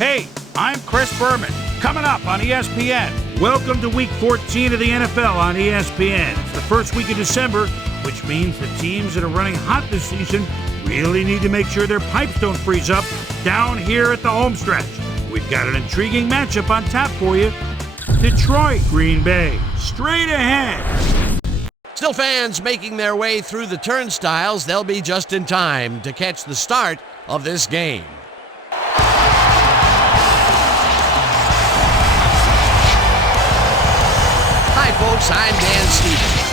Hey, I'm Chris Berman. Coming up on ESPN. Welcome to Week 14 of the NFL on ESPN. It's the first week of December, which means the teams that are running hot this season really need to make sure their pipes don't freeze up down here at the home stretch. We've got an intriguing matchup on tap for you. Detroit, Green Bay, straight ahead. Still fans making their way through the turnstiles. They'll be just in time to catch the start of this game. Hi folks, I'm Dan Stevens.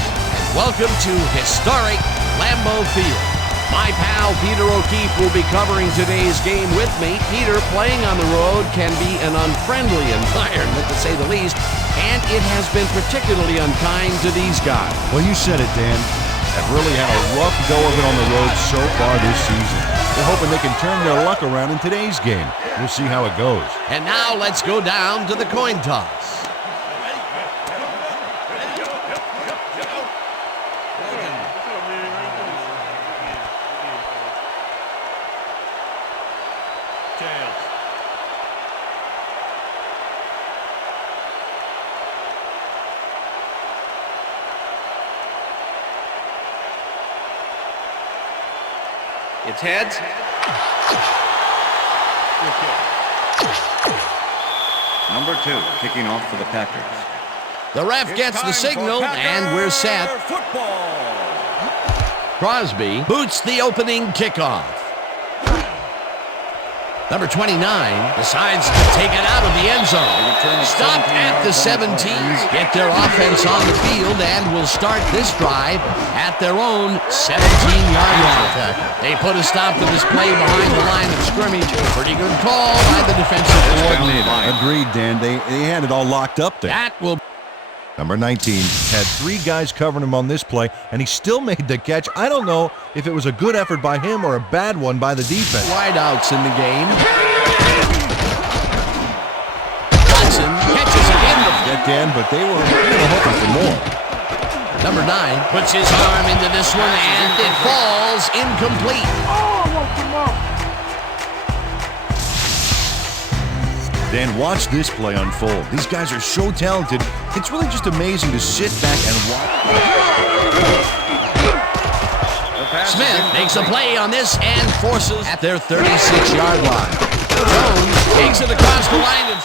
Welcome to historic Lambeau Field. My pal Peter O'Keefe will be covering today's game with me. Peter, playing on the road can be an unfriendly environment, to say the least, and it has been particularly unkind to these guys. Well, you said it, Dan. They've really had a rough go of it on the road so far this season. They're hoping they can turn their luck around in today's game. We'll see how it goes. And now let's go down to the coin toss. It's heads. Number 2, kicking off for the Packers. The ref gets the signal, and we're set. Crosby boots the opening kickoff. Number 29 decides to take it out of the end zone. Stop at the 17. Get their offense on the field and will start this drive at their own 17-yard line. They put a stop to this play behind the line of scrimmage. Pretty good call by the defensive coordinator. Agreed, Dan. They had it all locked up there. That will... Number 19 had 3 guys covering him on this play, and he still made the catch. I don't know if it was a good effort by him or a bad one by the defense. Wideouts in the game. Watson catches it in the... Get Dan, but they were hoping for more. Number 9 puts his arm into this one, and it falls incomplete. Dan, watch this play unfold. These guys are so talented. It's really just amazing to sit back and watch. Smith makes a play on this and forces at their 36-yard line. Jones takes it across the line and...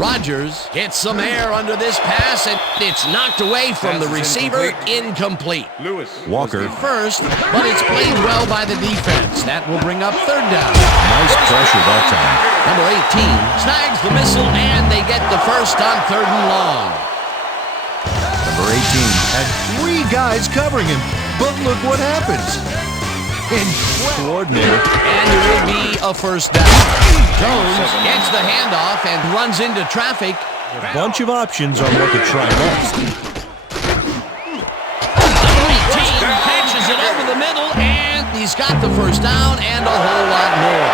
Rodgers gets some air under this pass, and it's knocked away from the receiver. Incomplete. Walker First, but it's played well by the defense. That will bring up third down. Nice pressure that time. Number 18 snags the missile, and they get the first on third and long. Number 18 had 3 guys covering him, but look what happens. Coordinator. And it will be a first down. Jones gets the handoff and runs into traffic. A bunch of options on what to try next. Number 18 catches it over the middle, and he's got the first down and a whole lot more.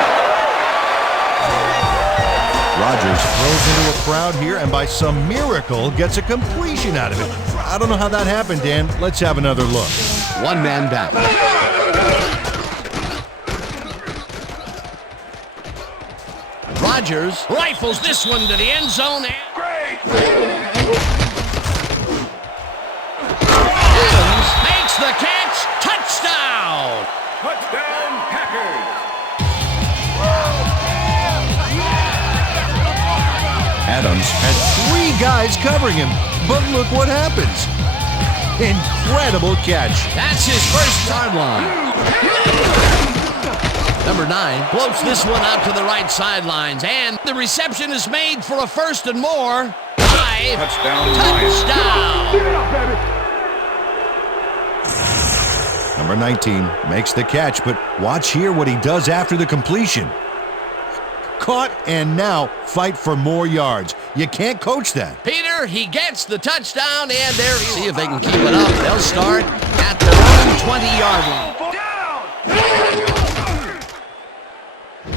Rodgers throws into a crowd here and by some miracle gets a completion out of it. I don't know how that happened, Dan. Let's have another look. One man back. Rodgers rifles this one to the end zone. Adams makes the catch. Touchdown! Touchdown, Packers! Adams had 3 guys covering him, but look what happens. Incredible catch. That's his first yard line. Number 9 floats this one out to the right sidelines, and the reception is made for a first and more. Touchdown. Number 19 makes the catch, but watch here what he does after the completion. Caught and now fight for more yards. You can't coach that. Peter, he gets the touchdown, and there. See if they can keep it up. They'll start at their own 20-yard line.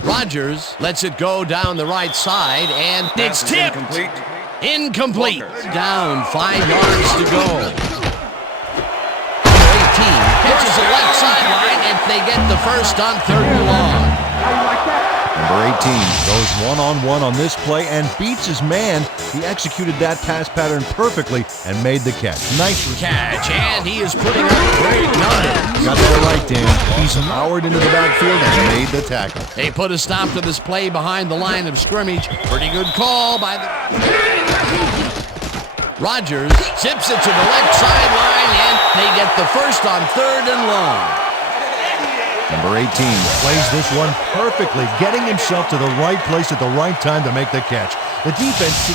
Rodgers lets it go down the right side, and it's tipped. Incomplete. Down 5 yards to go. 18 catches the left sideline, and they get the first on 3rd and long. Number 18 goes one-on-one on this play and beats his man. He executed that pass pattern perfectly and made the catch. Nice Catch, and he is putting up great numbers. Got that right, Dan. He's powered into the backfield and made the tackle. They put a stop to this play behind the line of scrimmage. Pretty good call by the... Rodgers zips it to the left sideline, and they get the first on 3rd and long. Number 18 plays this one perfectly, getting himself to the right place at the right time to make the catch. The defense...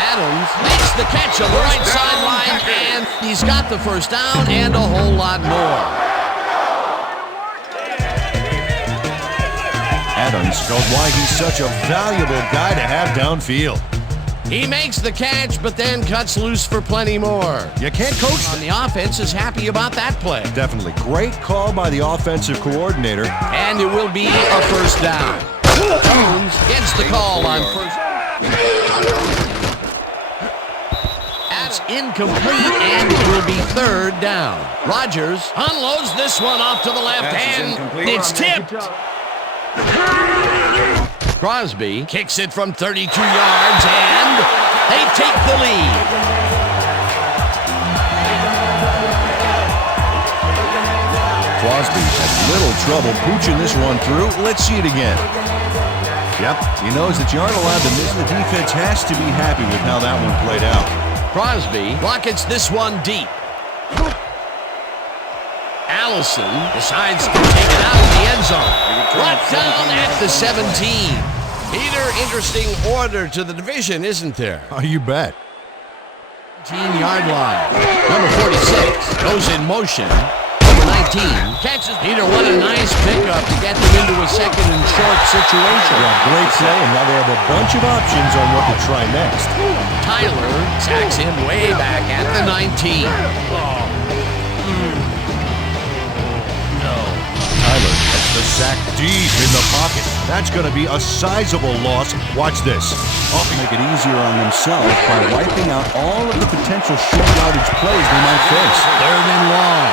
Adams makes the catch on the right sideline, and he's got the first down and a whole lot more. Adams showed why he's such a valuable guy to have downfield. He makes the catch, but then cuts loose for plenty more. You can't coach And the offense is happy about that play. Definitely. Great call by the offensive coordinator. And it will be a first down. Jones gets the call on first. That's incomplete, and it will be 3rd down. Rodgers unloads this one off to the left, and it's tipped. Crosby kicks it from 32 yards, and they take the lead. Crosby had little trouble pooching this one through. Let's see it again. Yep, he knows that you aren't allowed to miss. The defense has to be happy with how that one played out. Crosby rockets this one deep. Allison decides to take it out of the end zone. Brought down at the 17. Peter, interesting order to the division, isn't there? Oh, you bet. 18-yard line. Number 46 goes in motion. Number 19 catches. Peter, what a nice pickup to get them into a 2nd and short situation. Yeah, great play, and now they have a bunch of options on what to try next. Tyler sacks him way back at the 19. Tyler gets the sack deep in the pocket. That's going to be a sizable loss. Watch this. Make it easier on themselves by wiping out all of the potential short yardage plays they might face. 3rd and long.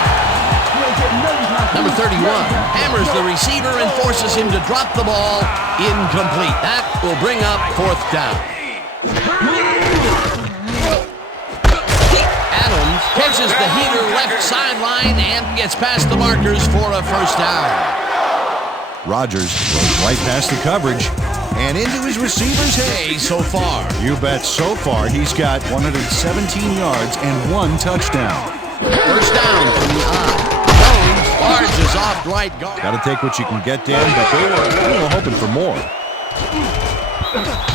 Number 31 hammers the receiver and forces him to drop the ball. Incomplete. That will bring up 4th down. Adams catches the heater left sideline and gets past the markers for a first down. Rodgers goes right past the coverage and into his receiver's head. Hey, so far. You bet. So far, he's got 117 yards and 1 touchdown. First down from the eye. Jones barges off right guard. got to take what you can get, Dan, but they were hoping for more.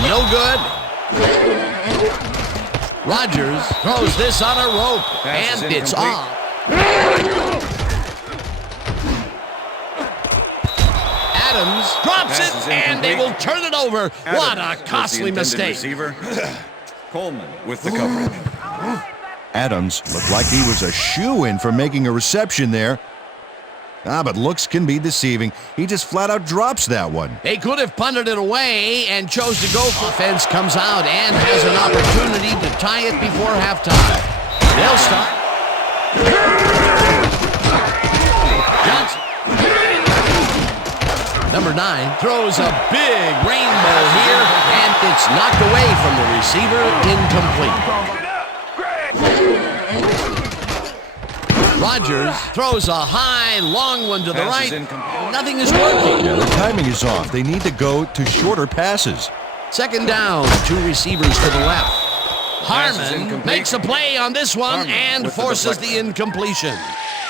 No good. Rodgers throws this on a rope, and it's off. Adams drops it, and they will turn it over. What a costly mistake. Receiver. Coleman with the coverage. Adams looked like he was a shoo-in for making a reception there. But looks can be deceiving. He just flat out drops that one. They could have punted it away and chose to go for offense. Comes out and has an opportunity to tie it before halftime. They'll start. Johnson. Number 9 throws a big rainbow here, and it's knocked away from the receiver, incomplete. Rodgers throws a high, long one to the right. Nothing is working. Yeah, the timing is off. They need to go to shorter passes. 2nd down, 2 receivers to the left. Harmon makes a play on this one and forces the incompletion.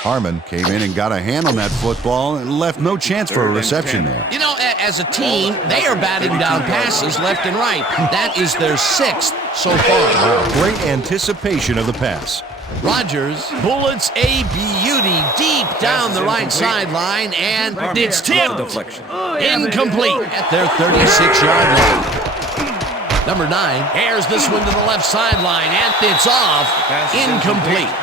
Harmon came in and got a hand on that football and left no chance for a reception there. You know, as a team, they are batting down passes left and right. That is their 6th so far. Wow, great anticipation of the pass. Rodgers bullets a beauty deep down the right sideline, and it's tipped. Incomplete at their 36-yard line. Number 9 airs this one to the left sideline, and it's off. Incomplete.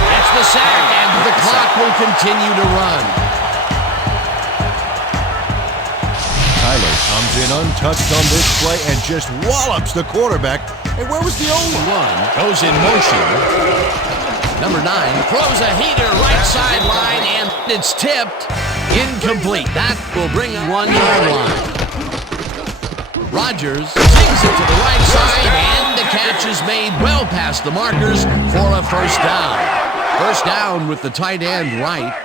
That's the sack, and the clock will continue to run. Tyler comes in untouched on this play and just wallops the quarterback Hey, where was the One goes in motion. Number 9 throws a heater right sideline, and it's tipped. Incomplete. That will bring 1 yard line. Rodgers sings it to the right side, and the catch is made well past the markers for a first down. First down with the tight end right.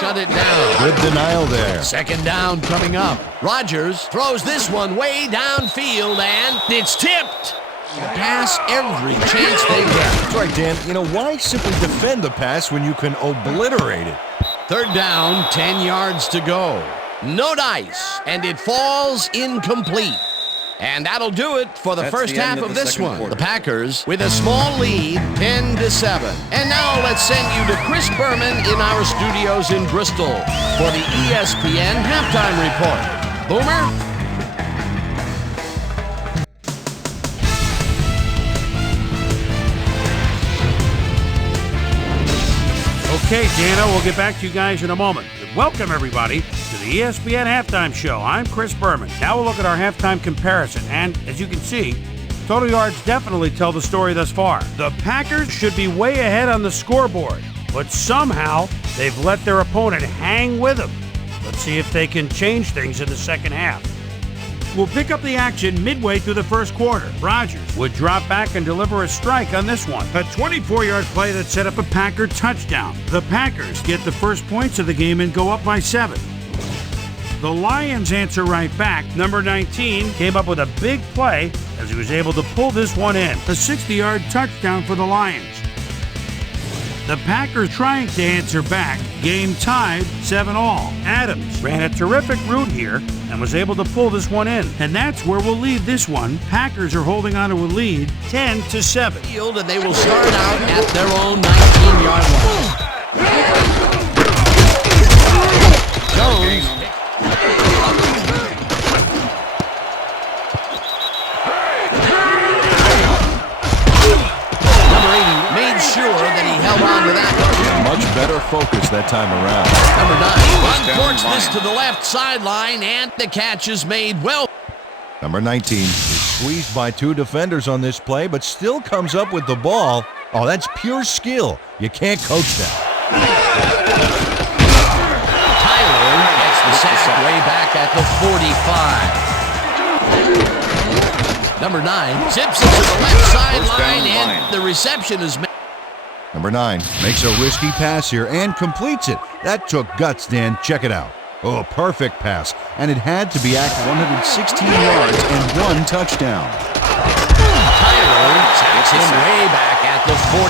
Shut it down. Good denial there. Second down coming up. Rodgers throws this one way downfield, and it's tipped. Pass every chance they get. That's right, Dan. You know, why simply defend the pass when you can obliterate it? Third down, 10 yards to go. No dice, and it falls incomplete. And that'll do it for the first half of this one. quarter. The Packers with a small lead, 10-7. And now let's send you to Chris Berman in our studios in Bristol for the ESPN Halftime Report. Boomer? Okay, Dana, we'll get back to you guys in a moment. Welcome, everybody, to the ESPN Halftime Show. I'm Chris Berman. Now we'll look at our halftime comparison. And as you can see, total yards definitely tell the story thus far. The Packers should be way ahead on the scoreboard, but somehow they've let their opponent hang with them. Let's see if they can change things in the second half. We'll pick up the action midway through the first quarter. Rodgers would drop back and deliver a strike on this one. A 24-yard play that set up a Packer touchdown. The Packers get the first points of the game and go up by 7. The Lions answer right back. Number 19 came up with a big play as he was able to pull this one in. A 60-yard touchdown for the Lions. The Packers trying to answer back. Game tied 7-all. Adams ran a terrific route here and was able to pull this one in. And that's where we'll leave this one. Packers are holding on to a lead 10-7. Field, and they will start out at their own 19-yard line. Jones. Sure that he held on to that one. Much better focus that time around. Number 9 uncorks this to the left sideline, and the catch is made well. Number 19 is squeezed by 2 defenders on this play, but still comes up with the ball. Oh, that's pure skill. You can't coach that. Tyler gets the sack way back at the 45. Number 9 zips it to the left sideline, and the reception is made. Number 9 makes a risky pass here and completes it. That took guts, Dan. Check it out. Oh, perfect pass. And it had to be at 116 yards and 1 touchdown. Tyler sacks him way back at the 44.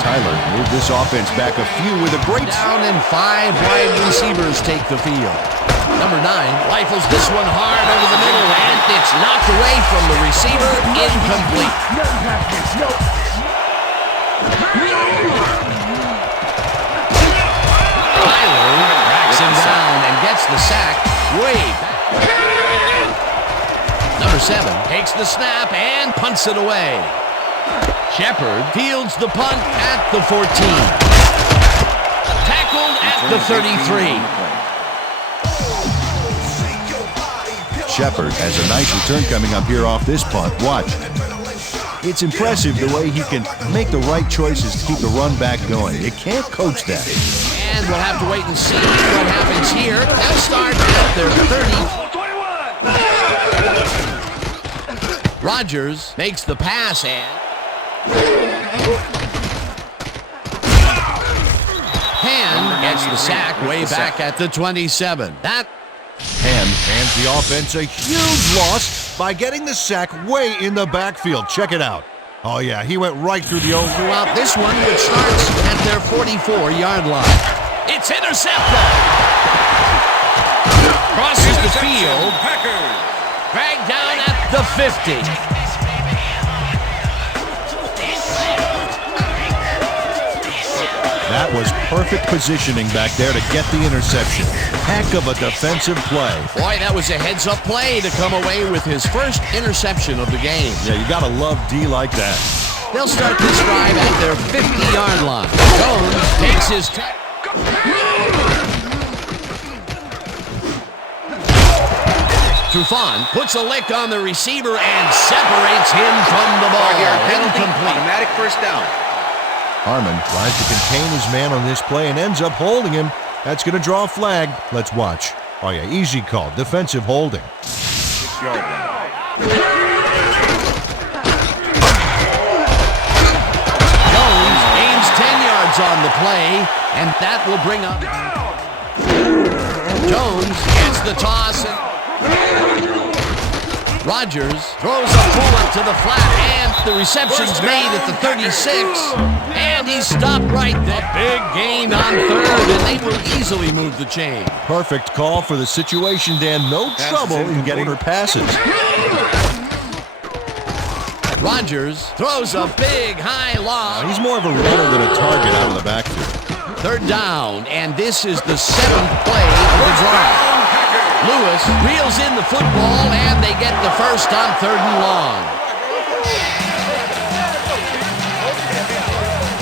Tyler moved this offense back a few with a great... Down, and 5 wide receivers take the field. Number 9 rifles this one hard over the middle, and it's knocked away from the receiver. Incomplete. Tyler tracks him down and gets the sack way back. Number 7 takes the snap and punts it away. Shepard fields the punt at the 14. Tackled at the 33. Shepard has a nice return coming up here off this punt. Watch. It's impressive the way he can make the right choices to keep the run back going. You can't coach that. And we'll have to wait and see what happens here. They'll start at their 30. Rodgers makes the pass, and Hand gets the sack way back at the 27. That Hands the offense a huge loss by getting the sack way in the backfield. Check it out. Oh, yeah, he went right through the oval. Throughout this one, which starts at their 44-yard line. It's intercepted. Crosses the field. Dragged down at the 50. That was perfect positioning back there to get the interception. Heck of a defensive play. Boy, that was a heads-up play to come away with his first interception of the game. Yeah, you gotta love D like that. They'll start this drive at their 50-yard line. Jones takes his... Trufant puts a lick on the receiver and separates him from the ball. 5-yard penalty, Incomplete. automatic first down. Harmon tries to contain his man on this play and ends up holding him. That's going to draw a flag. Let's watch. Oh, yeah, easy call. Defensive holding. 6-yard line. Jones gains 10 yards on the play, and that will bring up. Jones gets the toss. Rodgers throws a bullet to the flat, and the reception's made at the 36, and he's stopped right there. Big gain on third, and they will easily move the chain. Perfect call for the situation, Dan. No trouble in getting her passes. Rodgers throws a big high lob. He's more of a runner than a target out of the backfield. Third down, and this is the 7th play of the drive. Lewis reels in the football, and they get the first on 3rd and long.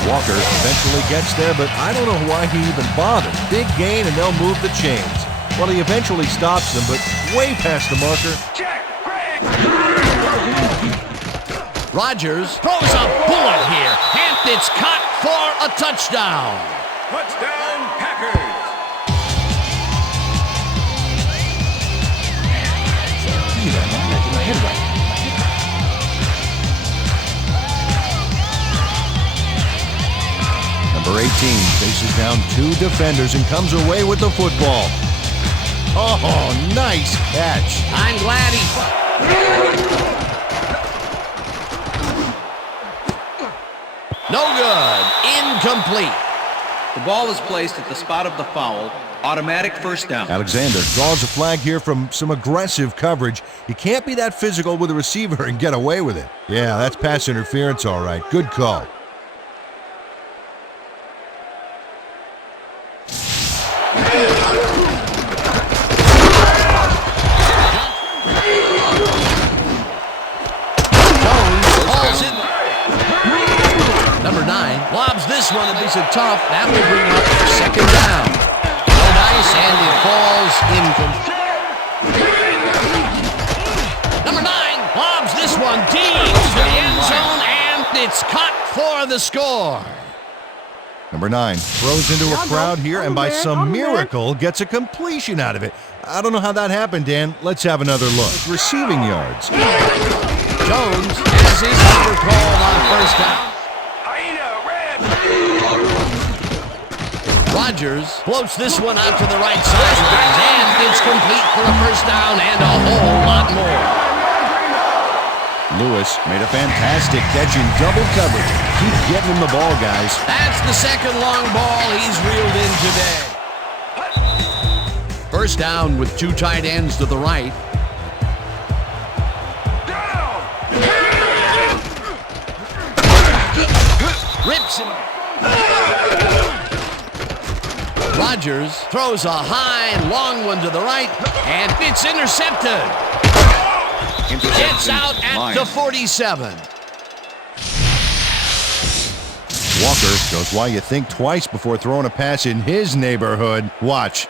Walker eventually gets there, but I don't know why he even bothered. Big gain, and they'll move the chains. Well, he eventually stops them, but way past the marker. Rodgers throws a bullet here, and it's caught for a touchdown. Touchdown, Packers. Number 18 faces down 2 defenders and comes away with the football. Oh, nice catch. I'm glad he... No good. Incomplete. The ball is placed at the spot of the foul. Automatic first down. Alexander draws a flag here from some aggressive coverage. You can't be that physical with a receiver and get away with it. Yeah, that's pass interference, all right. Good call. Number 9 lobs this one, and makes it tough. That will bring up 2nd down. No dice, and it falls incomplete. Number 9 lobs this one deep to the end zone, and it's caught for the score. Number 9 throws into a crowd here, and by some miracle gets a completion out of it. I don't know how that happened, Dan. Let's have another look. Receiving yards. Jones has his number called on first down. Rodgers floats this one out to the right sideline, and it's complete for a first down and a whole lot more. Lewis made a fantastic catch in double coverage. Keep getting him the ball, guys. That's the 2nd long ball he's reeled in today. First down with 2 tight ends to the right. Rips him. Rodgers throws a high and long one to the right, and it's intercepted. Gets out at the 47. Walker shows why you think twice before throwing a pass in his neighborhood. Watch.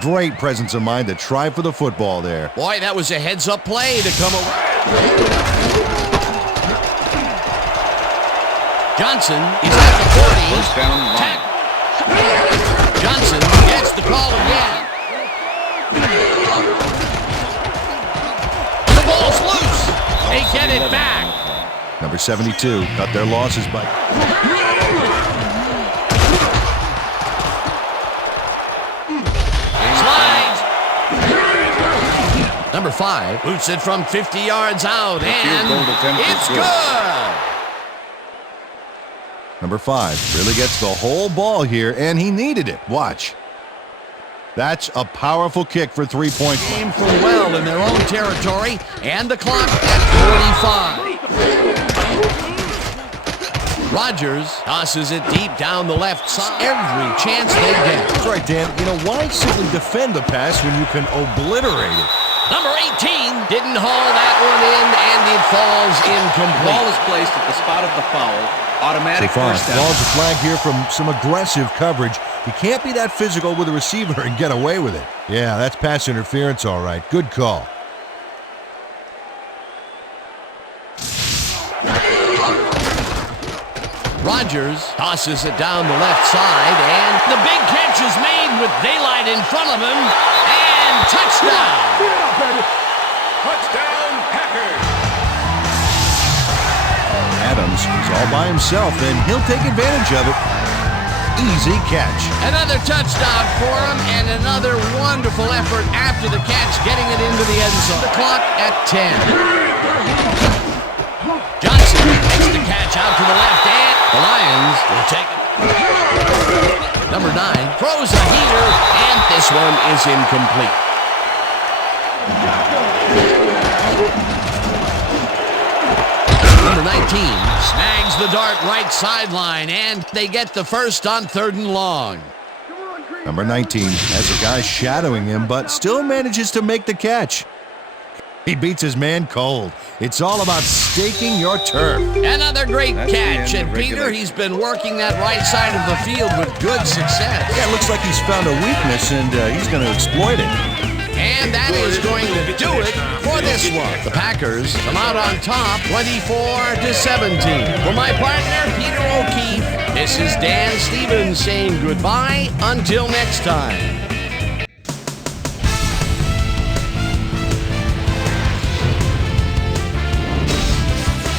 Great presence of mind to try for the football there. Boy, that was a heads-up play to come away. Johnson is at the 40. First down line. Johnson gets the call again. The ball's loose. They get it back. Number 72 cut their losses by... Slides. Number 5 boots it from 50 yards out, and it's good. Number 5 really gets the whole ball here, and he needed it. Watch. That's a powerful kick for 3 points. Aim for well in their own territory, and the clock at 45. Rodgers tosses it deep down the left side. Every chance they get. That's right, Dan. You know, why simply defend the pass when you can obliterate it? Number 18 didn't haul that one in, and it falls incomplete. Ball is placed at the spot of the foul. Automatic first down. Ball's a flag here from some aggressive coverage. You can't be that physical with a receiver and get away with it. Yeah, that's pass interference, all right. Good call. Rodgers tosses it down the left side, and the big catch is made with daylight in front of him, and touchdown! Touchdown, Packers! Adams is all by himself, and he'll take advantage of it. Easy catch. Another touchdown for him, and another wonderful effort after the catch, getting it into the end zone. The clock at 10. Johnson makes the catch out to the left, and the Lions will take it. Number 9 throws a heater, and this one is incomplete. Number 19 snags the dart right sideline, and they get the first on 3rd and long. Number 19 has a guy shadowing him, but still manages to make the catch. He beats his man cold. It's all about staking your turf. Another great catch, and Peter, he's been working that right side of the field with good success. Yeah, it looks like he's found a weakness, and he's going to exploit it. And that is going to do it for this one. The Packers come out on top, 24-17. For my partner, Peter O'Keefe, this is Dan Stevens saying goodbye until next time.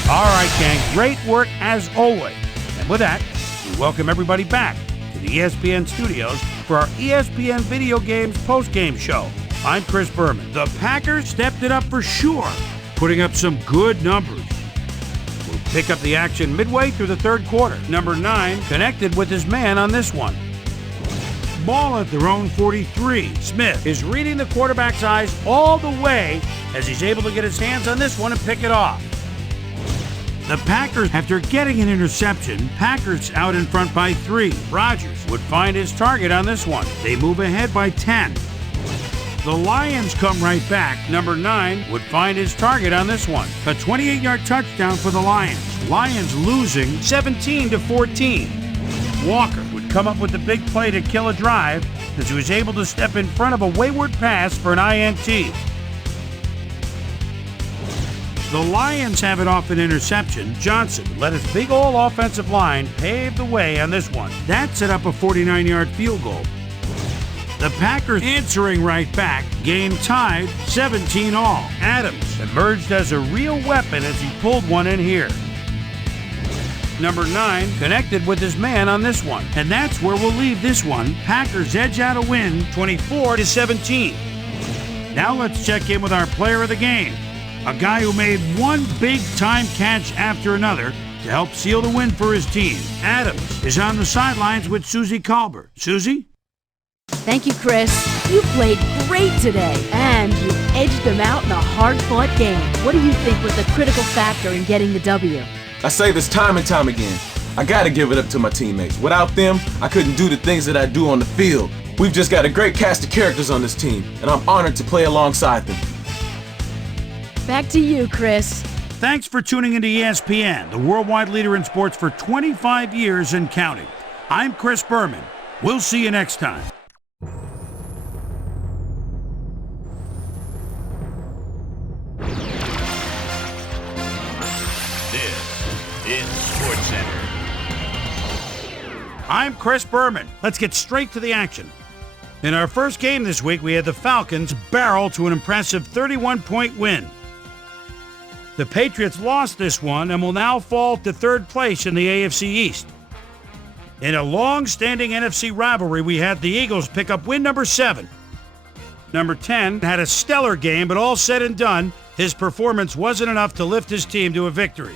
All right, gang, great work as always. And with that, we welcome everybody back to the ESPN studios for our ESPN Video Games postgame show. I'm Chris Berman. The Packers stepped it up for sure, putting up some good numbers. We'll pick up the action midway through the third quarter. Number 9 connected with his man on this one. Ball at their own 43. Smith is reading the quarterback's eyes all the way as he's able to get his hands on this one and pick it off. The Packers, after getting an interception, Packers out in front by 3. Rodgers would find his target on this one. They move ahead by 10. The Lions come right back. Number 9 would find his target on this one. A 28-yard touchdown for the Lions. Lions losing 17-14. Walker would come up with the big play to kill a drive as he was able to step in front of a wayward pass for an INT. The Lions have it off an interception. Johnson let his big old offensive line pave the way on this one. That set up a 49-yard field goal. The Packers answering right back, game tied 17-all. Adams emerged as a real weapon as he pulled one in here. Number 9 connected with his man on this one, and that's where we'll leave this one. Packers edge out a win, 24-17. Now let's check in with our player of the game, a guy who made one big-time catch after another to help seal the win for his team. Adams is on the sidelines with Susie Colbert. Susie? Thank you, Chris. You played great today, and you edged them out in a hard-fought game. What do you think was the critical factor in getting the W? I say this time and time again. I gotta give it up to my teammates. Without them, I couldn't do the things that I do on the field. We've just got a great cast of characters on this team, and I'm honored to play alongside them. Back to you, Chris. Thanks for tuning into ESPN, the worldwide leader in sports for 25 years and counting. I'm Chris Berman. We'll see you next time. This is SportsCenter. I'm Chris Berman. Let's get straight to the action. In our first game this week, we had the Falcons barrel to an impressive 31-point win. The Patriots lost this one and will now fall to third place in the AFC East. In a long-standing NFC rivalry, we had the Eagles pick up win number 7. Number 10 had a stellar game, but all said and done, his performance wasn't enough to lift his team to a victory.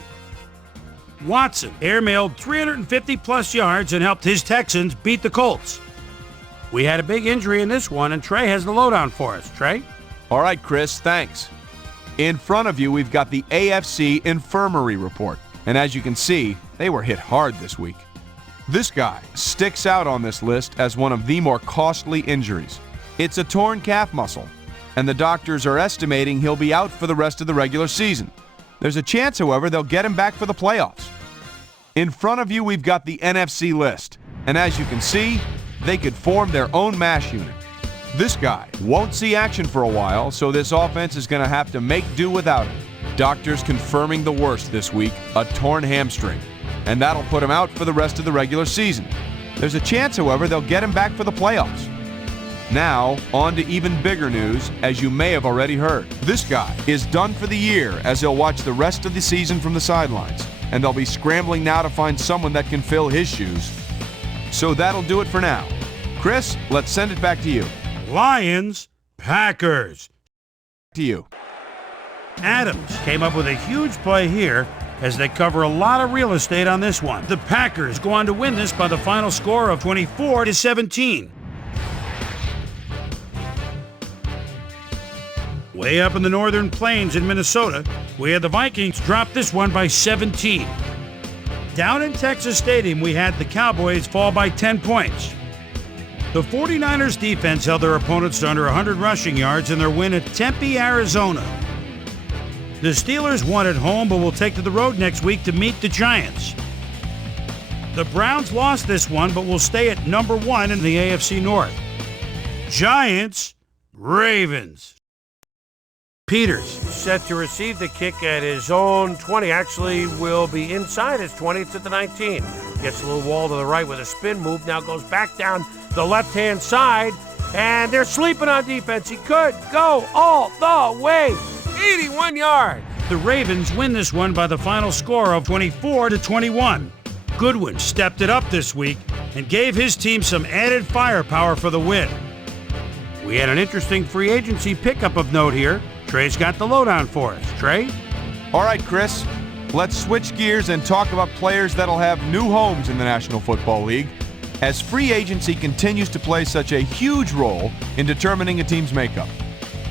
Watson airmailed 350-plus yards and helped his Texans beat the Colts. We had a big injury in this one, and Trey has the lowdown for us. Trey? All right, Chris, thanks. In front of you, we've got the AFC Infirmary Report. And as you can see, they were hit hard this week. This guy sticks out on this list as one of the more costly injuries. It's a torn calf muscle. and the doctors are estimating he'll be out for the rest of the regular season. There's a chance, however, they'll get him back for the playoffs. In front of you, we've got the NFC list, and as you can see, they could form their own MASH unit. This guy won't see action for a while, so this offense is going to have to make do without him. Doctors confirming the worst this week, a torn hamstring, and that'll put him out for the rest of the regular season. There's a chance, however, they'll get him back for the playoffs. Now, on to even bigger news, as you may have already heard. This guy is done for the year, as he'll watch the rest of the season from the sidelines, and they'll be scrambling now to find someone that can fill his shoes. So that'll do it for now. Chris, let's send it back to you. Lions, Packers. To you. Adams came up with a huge play here as they cover a lot of real estate on this one. The Packers go on to win this by the final score of 24-17. Way up in the northern plains in Minnesota, we had the Vikings drop this one by 17. Down in Texas Stadium, we had the Cowboys fall by 10 points. The 49ers defense held their opponents to under 100 rushing yards in their win at Tempe, Arizona. The Steelers won at home but will take to the road next week to meet the Giants. The Browns lost this one but will stay at number 1 in the AFC North. Giants, Ravens. Peters set to receive the kick at his own 20. Actually will be inside his 20. It's at the 19. Gets a little wall to the right with a spin move. Now goes back down the left-hand side. And they're sleeping on defense. He could go all the way. 81 yards. The Ravens win this one by the final score of 24-21. Goodwin stepped it up this week and gave his team some added firepower for the win. We had an interesting free agency pickup of note here. Trey's got the lowdown for us. Trey? All right, Chris, let's switch gears and talk about players that'll have new homes in the National Football League, as free agency continues to play such a huge role in determining a team's makeup.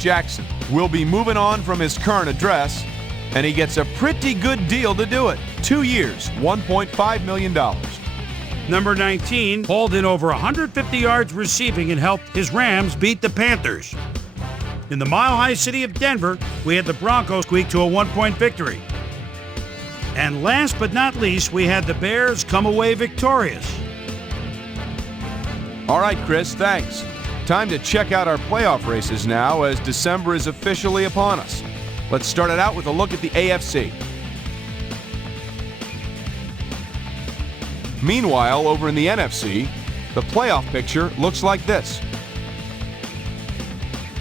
Jackson will be moving on from his current address, and he gets a pretty good deal to do it. 2 years, $1.5 million. Number 19 hauled in over 150 yards receiving and helped his Rams beat the Panthers. In the mile-high city of Denver, we had the Broncos squeak to a 1-point victory. And last but not least, we had the Bears come away victorious. All right, Chris, thanks. Time to check out our playoff races now, as December is officially upon us. Let's start it out with a look at the AFC. Meanwhile, over in the NFC, the playoff picture looks like this.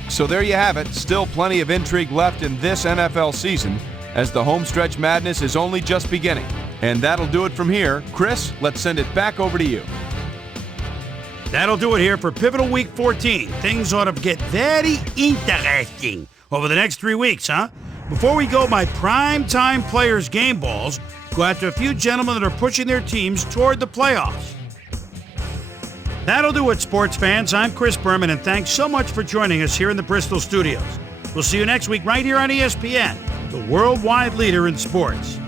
So there you have it. Still plenty of intrigue left in this NFL season, as the homestretch madness is only just beginning. And that'll do it from here. Chris, let's send it back over to you. That'll do it here for Pivotal Week 14. Things ought to get very interesting over the next 3 weeks, huh? Before we go, my prime-time players' game balls go after a few gentlemen that are pushing their teams toward the playoffs. That'll do it, sports fans. I'm Chris Berman, and thanks so much for joining us here in the Bristol studios. We'll see you next week right here on ESPN, the worldwide leader in sports.